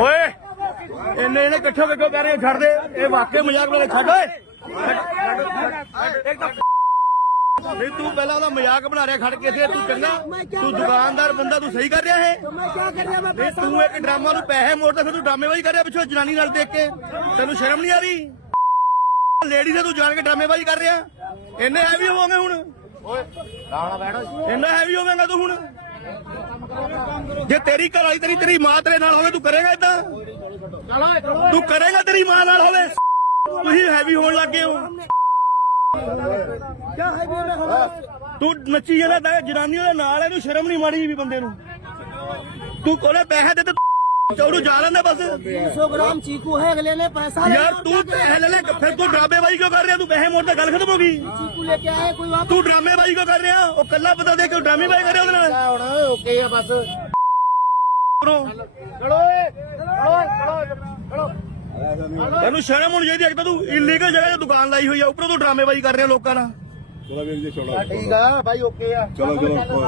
ਓਏ, ਇੰਨੇ ਇਹਨੇ ਇਕੱਠੇ ਵੇਖੋ ਪੈ ਰਹੇ ਛੱਡ ਦੇ। ਇਹ ਵਾਕਈ ਮਜ਼ਾਕ ਵਾਲੇ ਛੱਡ, ਓਏ। ਇੱਕ ਤਾਂ ਨਹੀਂ, ਤੂੰ ਪਹਿਲਾਂ ਉਹਦਾ ਮਜ਼ਾਕ ਬਣਾ ਰਿਹਾ, ਖੜ ਕੇ ਸੇ ਤੂੰ ਚੰਗਾ। ਤੂੰ ਦੁਕਾਨਦਾਰ ਬੰਦਾ, ਤੂੰ ਸਹੀ ਕਰ ਰਿਹਾ ਹੈ ਨਹੀਂ, ਤੂੰ ਇੱਕ ਡਰਾਮਾ ਨੂੰ ਪੈਸੇ ਮੋੜਦਾ, ਫਿਰ ਤੂੰ ਡਰਾਮੇਬਾਜ਼ੀ ਕਰ ਰਿਹਾ ਪਿੱਛੋਂ ਜਨਾਨੀ ਨਾਲ ਦੇਖ ਕੇ। ਤੈਨੂੰ ਸ਼ਰਮ ਨਹੀਂ ਆ ਰਹੀ? ਲੇਡੀ ਨੇ ਤੂੰ ਜਾਣ ਕੇ ਡਰਾਮੇਬਾਜ਼ੀ ਕਰ ਰਿਹਾ। ਇੰਨੇ ਹੈਵੀ ਹੋਵਾਂਗੇ ਹੁਣ। ਓਏ ਰਾਣਾ ਬੈਠ ਇੰਨਾ ਹੈਵੀ ਹੋਵੇਂਗਾ ਤੂੰ ਹੁਣ। ਜੇ ਤੇਰੀ ਘਰ ਵਾਲੀ ਤੇਰੀ ਤੇਰੀ ਮਾਂ ਤੇਰੇ ਨਾਲ ਹੋਵੇ ਤੂੰ ਕਰੇਗਾ ਇਦਾਂ ਤੂੰ ਕਰੇਗਾ ਤੇਰੀ ਮਾਂ ਨਾਲ ਹੋਵੇ? ਤੁਸੀਂ ਹੈਵੀ ਹੋਣ ਲੱਗ ਗਏ ਹੋ। ਕਿਆ ਹੈਵੀ ਹੋਣਾ ਹੋਣਾ ਤੂੰ ਨੱਚੀ ਜਾਂਦਾ ਤਾਂ ਜਨਾਨੀਆਂ ਦੇ ਨਾਲ ਇਹਨੂੰ ਸ਼ਰਮ ਨਹੀਂ ਮਾੜੀ ਵੀ ਬੰਦੇ ਨੂੰ। ਤੂੰ ਕੋਲੇ ਪੈਸੇ ਦੇ ਤੇ ਚੌੜੂ ਜਾ ਲੈਂਦਾ ਬਸ। 300 ਗ੍ਰਾਮ ਚੀਕੂ ਹੈ ਅਗਲੇ ਨੇ ਪੈਸਾ ਯਾਰ ਤੂੰ ਪਹਿਲੇ ਲੈ ਫਿਰ ਤੂੰ ਡਰਾਮੇ ਬਾਈ ਕਿਉਂ ਕਰ ਰਿਹਾ? ਤੂੰ ਪੈਸੇ ਮੋੜ ਤੇ ਗੱਲ ਖਤਮ ਹੋ ਗਈ। ਚੀਕੂ ਲੈ ਕੇ ਆਇਆ ਕੋਈ ਤੂੰ ਡਰਾਮੇ ਬਾਈ ਕਿਉਂ ਕਰ ਰਿਹਾ? ਉਹ ਕੱਲਾ ਪਤਾ ਦੇ ਕਿ ਡਰਾਮੇ ਬਾਈ ਕਰ ਰਿਹਾ ਉਹਦੇ ਨਾਲ। ਓਕੇ ਆ ਬਸ। ਤੈਨੂੰ ਸ਼ਰਮ ਹੋਣੀ ਚਾਹੀਦੀ ਹੈ ਕਿ ਤਾਂ ਤੂੰ ਇਲੀਗਲ ਜਗ੍ਹਾ ਤੇ ਦੁਕਾਨ ਲਾਈ ਹੋਈ ਆ ਉੱਪਰੋਂ ਤੂੰ ਡਰਾਮੇਬਾਜ਼ੀ ਕਰ ਰਿਹਾ ਲੋਕਾਂ ਨਾਲ ਠੀਕ ਆ ਭਾਈ ਓਕੇ ਆ ਚਲੋ ਚਲੋ